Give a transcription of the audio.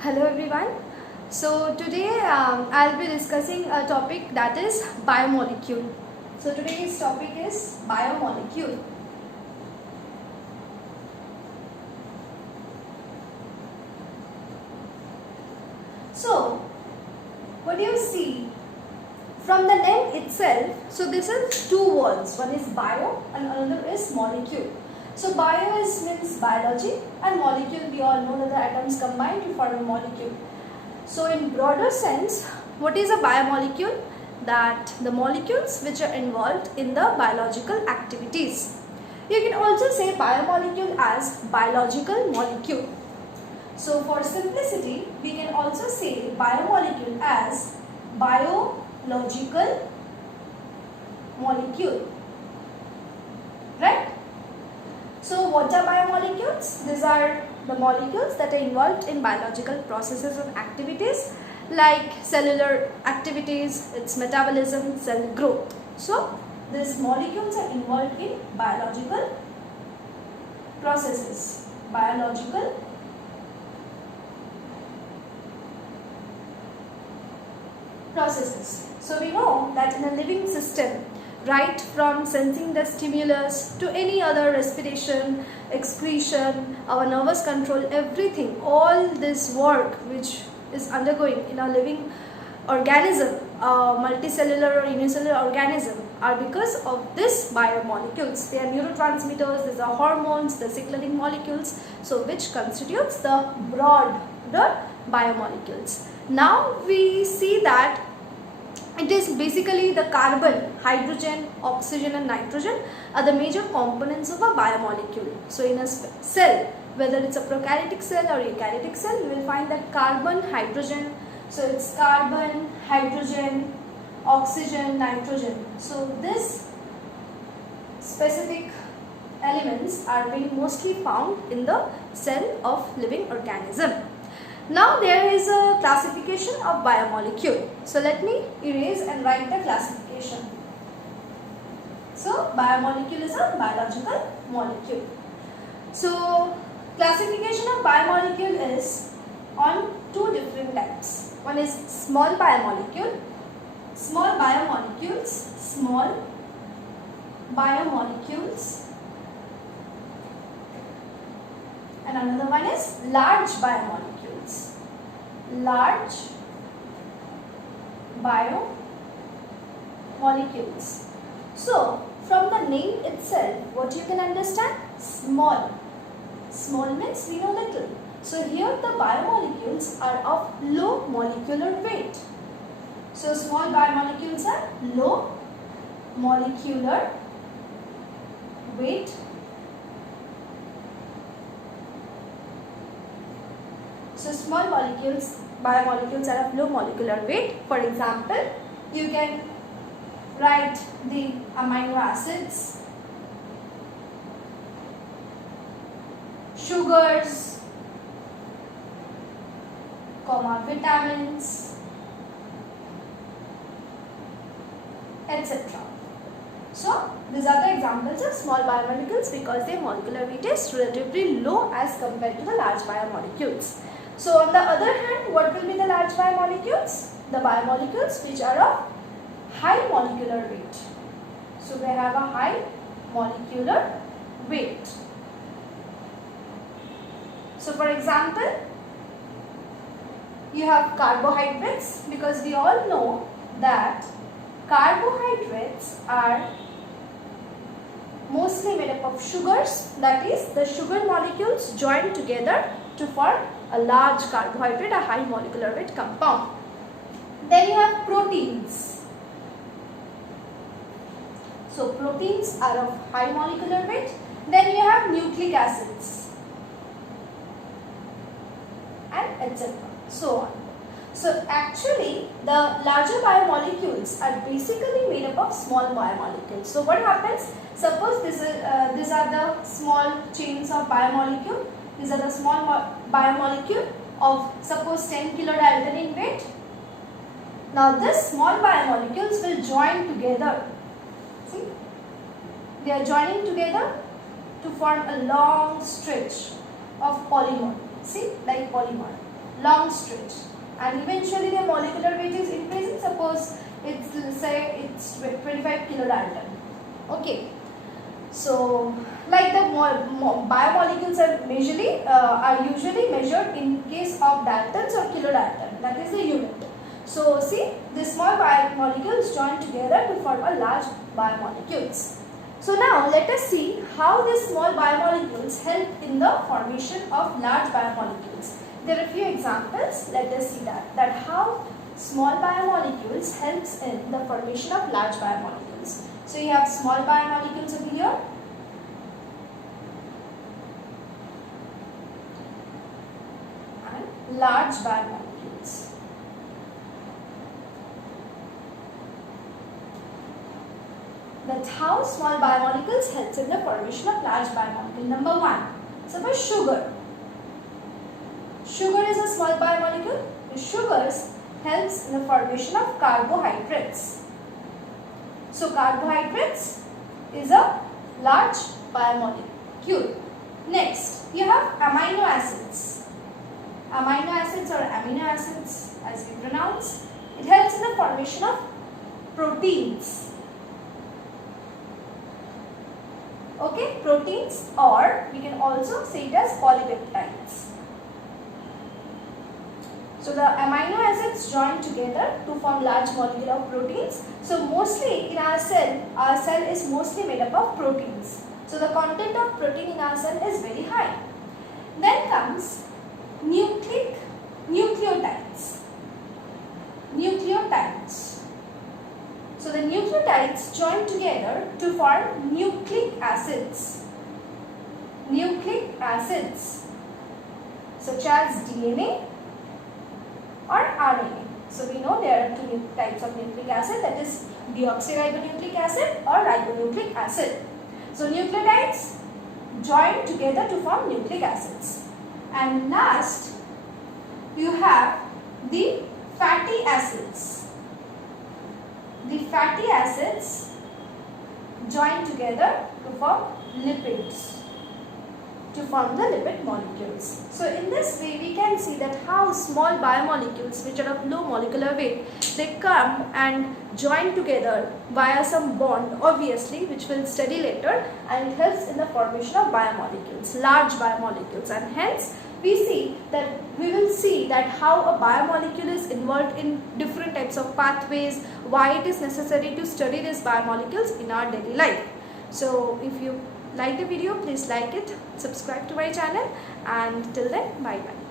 Hello everyone. So today I'll be discussing a topic that is biomolecule. So today's topic is biomolecule. So what do you see from the name itself? So this is two words. One is bio and another is molecule. So bio means biology and molecule, we all know that the atoms combine to form a molecule. So in broader sense, what is a biomolecule? That the molecules which are involved in the biological activities. You can also say biomolecule as biological molecule. So for simplicity, we can also say biomolecule as biological molecule. Right? So what are biomolecules? These are the molecules that are involved in biological processes and activities like cellular activities, its metabolism, cell growth. So these molecules are involved in biological processes. Biological processes. So we know that in a living system, right from sensing the stimulus to any other respiration, excretion, our nervous control, everything, all this work which is undergoing in a living organism, multicellular or unicellular organism, are because of this biomolecules. They are neurotransmitters, these are hormones, the signaling molecules, so which constitutes the broader biomolecules. Now we see that it is basically the carbon, hydrogen, oxygen and nitrogen are the major components of a biomolecule. So in a cell, whether it's a prokaryotic cell or eukaryotic cell, you will find that carbon, hydrogen, so it's carbon, hydrogen, oxygen, nitrogen. So these specific elements are being mostly found in the cell of living organism. Now there is a classification of biomolecule. So let me erase and write the classification. So biomolecule is a biological molecule. So classification of biomolecule is on two different types. One is small biomolecule, small biomolecules, and another one is large biomolecules. Large biomolecules. So from the name itself, what you can understand? Small. Small means we know little. So here the biomolecules are of low molecular weight. So small biomolecules are low molecular weight. So small biomolecules are of low molecular weight. For example, you can write the amino acids, sugars, vitamins, etc. So these are the examples of small biomolecules because their molecular weight is relatively low as compared to the large biomolecules. So on the other hand, what will be the large biomolecules? The biomolecules which are of high molecular weight. So they have a high molecular weight. So for example, you have carbohydrates, because we all know that carbohydrates are mostly made up of sugars, that is the sugar molecules joined together to form a large carbohydrate, a high molecular weight compound. Then you have proteins. So proteins are of high molecular weight. Then you have nucleic acids and etc. So on. So actually the larger biomolecules are basically made up of small biomolecules. So what happens? Suppose these are the small chains of biomolecule. These are the small biomolecule of suppose 10 kilodalton in weight. Now this small biomolecules will join together. See, they are joining together to form a long stretch of polymer. See, like polymer. long stretch, and eventually their molecular weight is increasing. Suppose it's, say it's 25 kilodalton. Okay, so like the biomolecules are usually measured in case of daltons or kilodalton, that is the unit. So see, the small biomolecules join together to form a large biomolecules. So now let us see how these small biomolecules help in the formation of large biomolecules. There are a few examples. Let us see that how small biomolecules helps in the formation of large biomolecules. So you have small biomolecules over here. And large biomolecules. That's how small biomolecules helps in the formation of large biomolecule. Number 1. Suppose sugar. Sugar is a small biomolecule. The sugars helps in the formation of carbohydrates. So carbohydrates is a large biomolecule. Next, you have amino acids. Amino acids or amino acids as we pronounce. It helps in the formation of proteins. Okay, proteins, or we can also say it as polypeptides. So the amino acids join together to form large molecule of proteins. So mostly in our cell is mostly made up of proteins. So the content of protein in our cell is very high. Then comes nucleotides. Nucleotides. So the nucleotides join together to form nucleic acids. Nucleic acids such as DNA or RNA. So we know there are two types of nucleic acid, that is deoxyribonucleic acid or ribonucleic acid. So nucleotides join together to form nucleic acids. And last, you have the fatty acids. The fatty acids join together to form lipids, to form the lipid molecules. So in this way we can see that how small biomolecules which are of low molecular weight, they come and join together via some bond, obviously, which we'll study later, and it helps in the formation of biomolecules, large biomolecules, and hence we will see that how a biomolecule is involved in different types of pathways, why it is necessary to study these biomolecules in our daily life. So if you like the video, please like it, subscribe to my channel, and till then, bye bye.